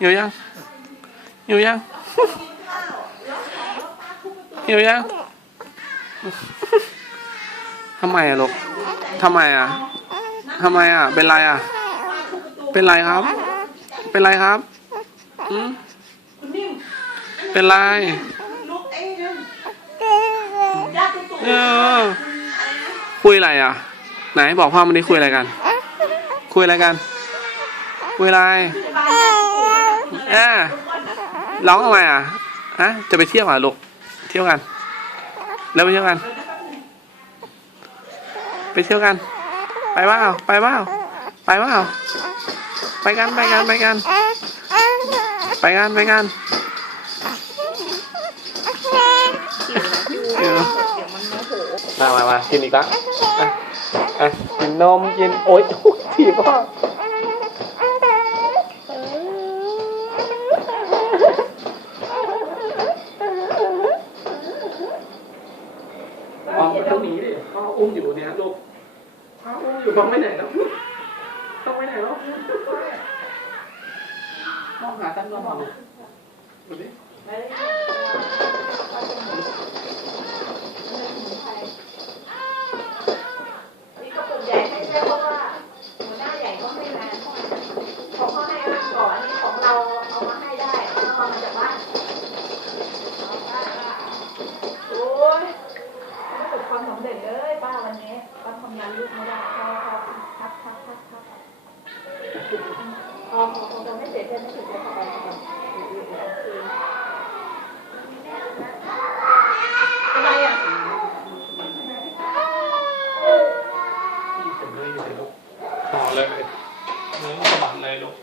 หิวยังหิวยังหิวยังทำไมอะลูกทำไมอะทำไมอะเป็นไรอะเป็นไรครับ เป็นไรครับอืมเป็นไรเองนึงญาติตุ๊กเออคุยอะไรอะ ไหนบอกพ่อมันนี้คุยอะไรกัน คุยอะไรกัน คุยอะไร เอ่ร้องทำไมอะฮะจะไปเที่ยวอะลูกเที่ยวกัน แล้วไปเที่ยวกัน ไปเที่ยวกัน ไปว่าไปว่าไปว่าไปกันไปกันไปกัน ไปกันไปกันเออมามามากินอีกละอะอะกินนมกินโอ๊ยถีบพ่อ ต้องหนีดิพ่ออุ้มอยู่เนี่ยลูกพ่ออุ้มอยู่ต้องไปไหนแล้วต้องไปไหนแล้วมองหาตั้งนอนดูดินี่ก็ส่วนใหญ่ไม่ใช่เพราะว่าหน้าใหญ่ก็ให้มาของเขาให้มาก่อนอันนี้ของเราเอามาให้ได้เอามาจากบ้านโอ้ยไม่ประสบความสำเร็จเลยป้าวันนี้ป้าทำงานลูกไม่ได้พอพอพักพักพักพักพอพอพอไม่เสร็จไม่เสร็จแล้วเข้าไปเข้าไปอะไรอะยี่สิบเลยยี่สิบลูกห่อเลยสะบัดเลยลูก